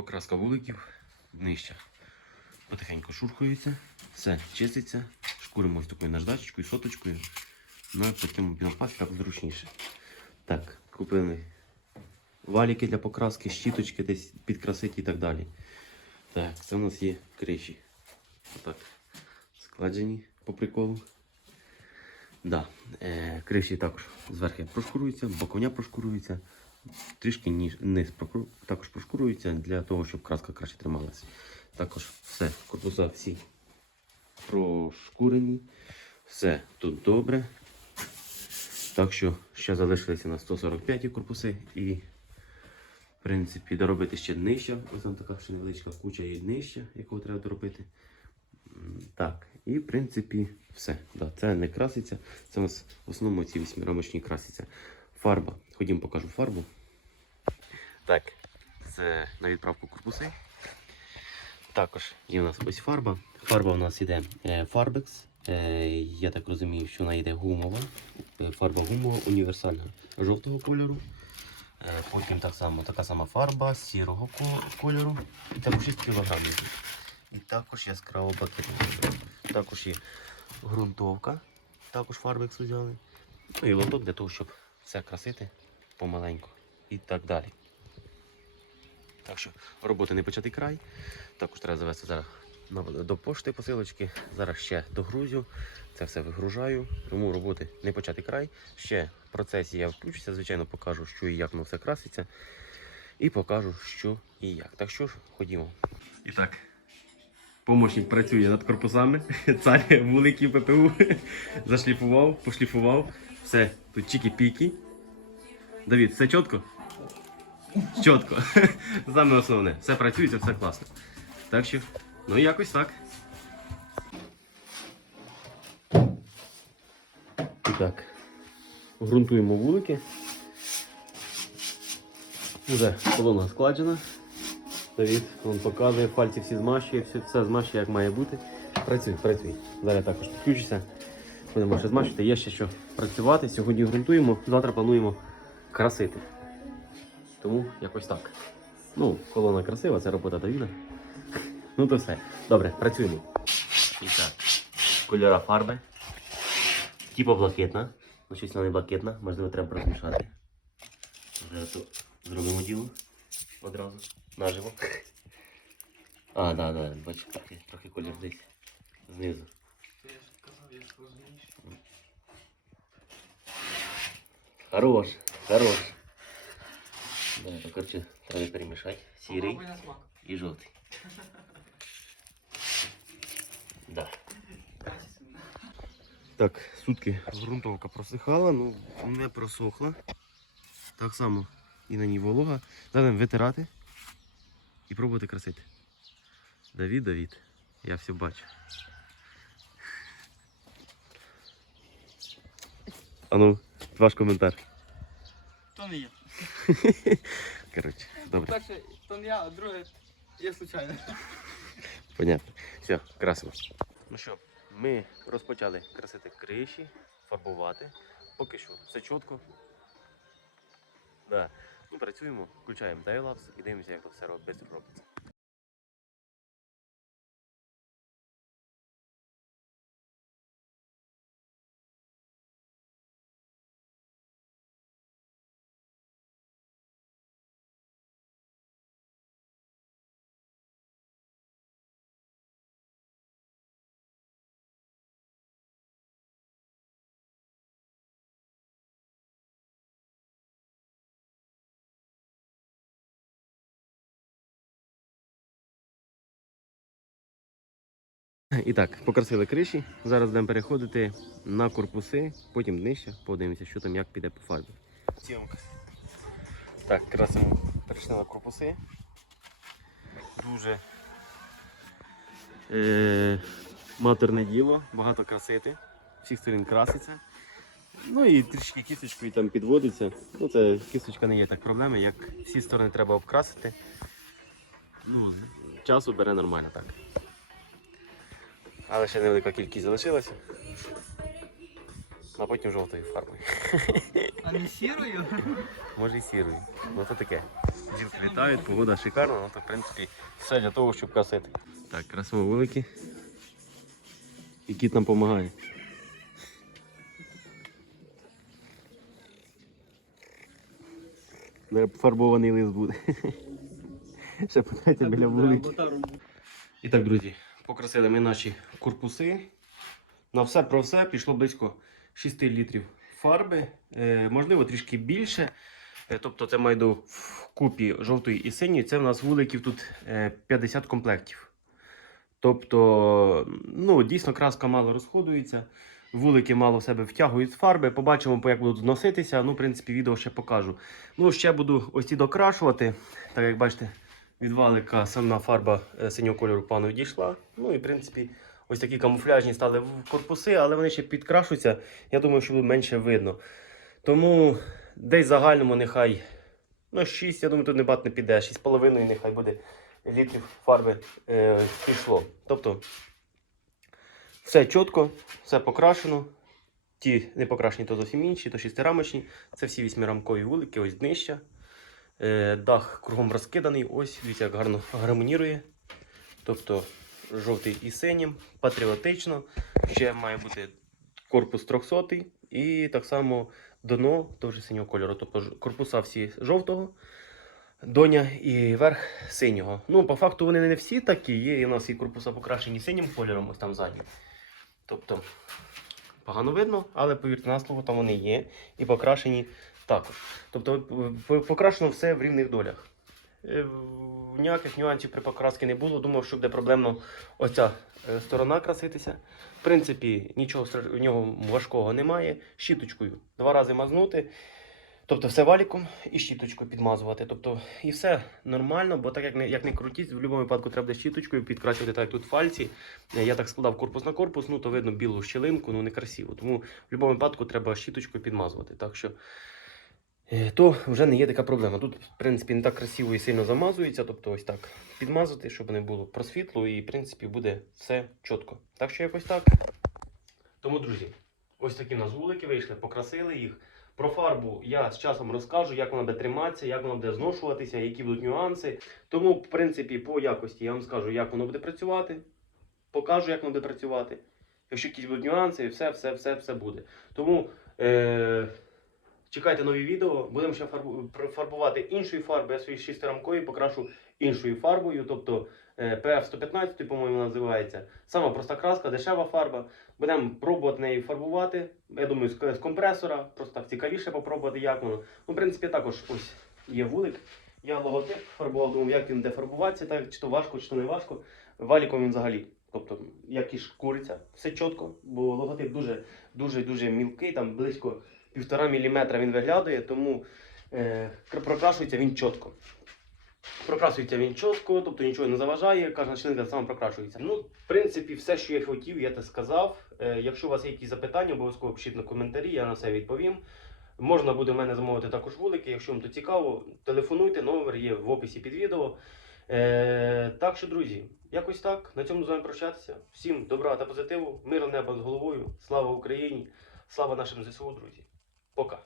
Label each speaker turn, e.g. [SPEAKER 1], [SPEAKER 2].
[SPEAKER 1] Покраска вуликів нижча. Потихеньку шурхується, все чиститься, шкуримо ось такою наждачечкою, соточкою. Ну і потім пінопласт так зручніше. Так, купили валіки для покраски, щіточки десь підкрасити і так далі. Так, це у нас є криші. Отак. Складжені по приколу. Да. Е, криші також зверху прошкуруються, боковня прошкурується, трішки ніж, низ також прошкурується для того, щоб краска краще трималася. Також все, корпуса всі прошкурені, все тут добре. Так що ще залишилися на 145 корпуси і, в принципі, доробити ще нижче. Ось там така ще невеличка куча і нижча, яку треба доробити. Так, і в принципі все. Да, це не краситься. Це в основному ці восьмирамочні краситься. Фарба. Ходім покажу фарбу. Так, це на відправку корпуси. Також є у нас ось фарба. Фарба у нас йде е, Farbex. Е, я так розумію, що вона йде гумова. Е, Фарба гумова, універсальна жовтого кольору. Е, потім так само, така сама фарба сірого кольору. І також 6 кг. І також яскраво блакитний. Також є ґрунтовка. Також Farbex взяли. Ну і лоток для того, щоб все красити помаленьку. І так далі. Так що роботи не початий край. Також треба завести зараз до пошти посилочки. Зараз ще догрузю. Це все вигружаю. Тому роботи не початий край. Ще в процесі я включуся, звичайно, покажу, що і як воно все краситься. І покажу, що і як. Так що ж, ходімо. І так. Помощник працює над корпусами. Цар вуликів ППУ. Зашліфував, пошліфував. Все, тут чікі-піки. Давід, все чітко? Чітко. Саме основне. Все працюється, все класно. Так що, ну якось так. І так. Грунтуємо вулики. Уже колона складена. Давід, він показує, пальці всі змащує, все, все змащує, як має бути. Працюй, працюй. Зараз також підключуся. Будемо ще змащувати. Є ще що працювати. Сьогодні ґрунтуємо, завтра плануємо красити. Тому якось так. Ну, колона красива, це робота Давіда. Ну то все. Добре, працюємо. І так. Кольора фарби. Типа блакитна. Ну, щось вона не блакитна, можливо, треба розмішати. Зробимо діло одразу. Наживо. А, да, да, бачу, трохи, трохи колір десь знизу. Хорош, хорош. Да, то, короче, треба перемішати. Сірий
[SPEAKER 2] Попробуй на смак.
[SPEAKER 1] і жовтий. Да. Так, сутки ґрунтовка просихала, ну не просохла. Так само і на ній волога. Зараз витирати і пробувати красити. Давід, Давід, я все бачу. А ну, ваш коментар.
[SPEAKER 2] То не я.
[SPEAKER 1] Коротше, добре,
[SPEAKER 2] Перше, то не я, а друге, я случайно.
[SPEAKER 1] понятно. Все, красимо. Ну що, ми розпочали красити криші, фарбувати. Поки що все чітко. Да. Ну, працюємо, включаємо Dialabs і дивимося, як це все роб- швидко робиться. І так, покрасили криші. Зараз будемо переходити на корпуси, потім нижче, подивимося, що там як піде по фарбі. Сімка. Так, красимо, перейшли на корпуси. Дуже е, матерне діло, багато красити. Всіх сторін краситься. Ну і трішки кісточкою там підводиться. Ну це кісточка не є так проблеми, як всі сторони треба обкрасити. Ну, часу бере нормально так. Але ще невелика кількість залишилася. А потім жовтою фарбою.
[SPEAKER 2] А не сірою?
[SPEAKER 1] Може і сірою. Ну то таке. Ділки літають, погода шикарна, ну то в принципі все для того, щоб касити. Так, красиво великі. І кіт нам допомагає. Фарбований лист буде. Ще питайте біля вулики. І так, друзі, покрасили ми наші корпуси. На все про все пішло близько 6 літрів фарби, е, можливо, трішки більше. Е, Тобто це майду в купі жовтої і синьої. Це в нас вуликів тут е, 50 комплектів. Тобто, ну, дійсно краска мало розходується. Вулики мало в себе втягують з фарби. Побачимо, як будуть зноситися. Ну, в принципі, відео ще покажу. Ну, ще буду ось ці докрашувати. Так як бачите, від валика сама фарба е, синього кольору пану відійшла. Ну і в принципі, ось такі камуфляжні стали в корпуси, але вони ще підкрашуються. Я думаю, що буде менше видно. Тому десь в загальному нехай ну, 6, я думаю, тут не не піде, 6,5 нехай буде літрів фарби е, пішло. Тобто все чітко, все покрашено. Ті не покрашені, то зовсім інші, то шестирамочні. Це всі вісьмирамкові вулики, ось днища. Е, дах кругом розкиданий. Ось, дивіться, як гарно гармонірує. Тобто жовтий і синім, патріотично. Ще має бути корпус 300 і так само дно теж синього кольору. Тобто корпуса всі жовтого, доня і верх синього. Ну, по факту вони не всі такі. Є і у нас і корпуса покрашені синім кольором, ось там ззаді. Тобто погано видно, але повірте на слово, там вони є і покрашені також. Тобто покрашено все в рівних долях. Е, Ніяких нюансів при покрасці не було. Думав, що буде проблемно ось ця е, сторона краситися. В принципі, нічого в нього важкого немає. Щіточкою два рази мазнути. Тобто все валіком і щіточкою підмазувати. Тобто, і все нормально, бо так як не, як не крутіть, в будь-якому випадку треба щіточкою підкрасити так, як тут фальці. Е, Я так складав корпус на корпус, ну то видно білу щелинку, ну некрасиво. Тому в будь-якому випадку треба щіточкою підмазувати. Так що то вже не є така проблема. Тут, в принципі, не так красиво і сильно замазується, тобто ось так підмазати, щоб не було просвітло, і в принципі буде все чітко. Так що якось так. Тому, друзі, ось такі в нас вулики вийшли, покрасили їх. Про фарбу я з часом розкажу, як вона буде триматися, як вона буде зношуватися, які будуть нюанси. Тому, в принципі, по якості я вам скажу, як воно буде працювати. Покажу, як воно буде працювати. Якщо якісь будуть нюанси, все, все, все, все буде. Тому е- чекайте нові відео. Будемо ще фарбувати іншою фарбою. Я свої шестирамкові покрашу іншою фарбою, тобто е, PF115, по-моєму, називається. Сама проста краска, дешева фарба. Будемо пробувати нею фарбувати. Я думаю, з, компресора, просто так цікавіше попробувати, як воно. Ну, в принципі, також ось є вулик. Я логотип фарбував, думав, як він буде фарбуватися, так, чи то важко, чи то не важко. Валіком він взагалі. Тобто, як і шкуриться, все чітко, бо логотип дуже дуже мілкий, там близько півтора міліметра він виглядає, тому е, прокрашується він чітко. Прокрашується він чітко, тобто нічого не заважає, кожна члинка сама прокрашується. Ну, в принципі, все, що я хотів, я те сказав. Е, якщо у вас є якісь запитання, обов'язково пишіть на коментарі, я на все відповім. Можна буде в мене замовити також вулики, якщо вам то цікаво, телефонуйте, номер є в описі під відео. Е, так що, друзі, якось так. На цьому з вами прощатися. Всім добра та позитиву, миру неба з головою. Слава Україні! Слава нашим ЗСУ, друзі! Пока.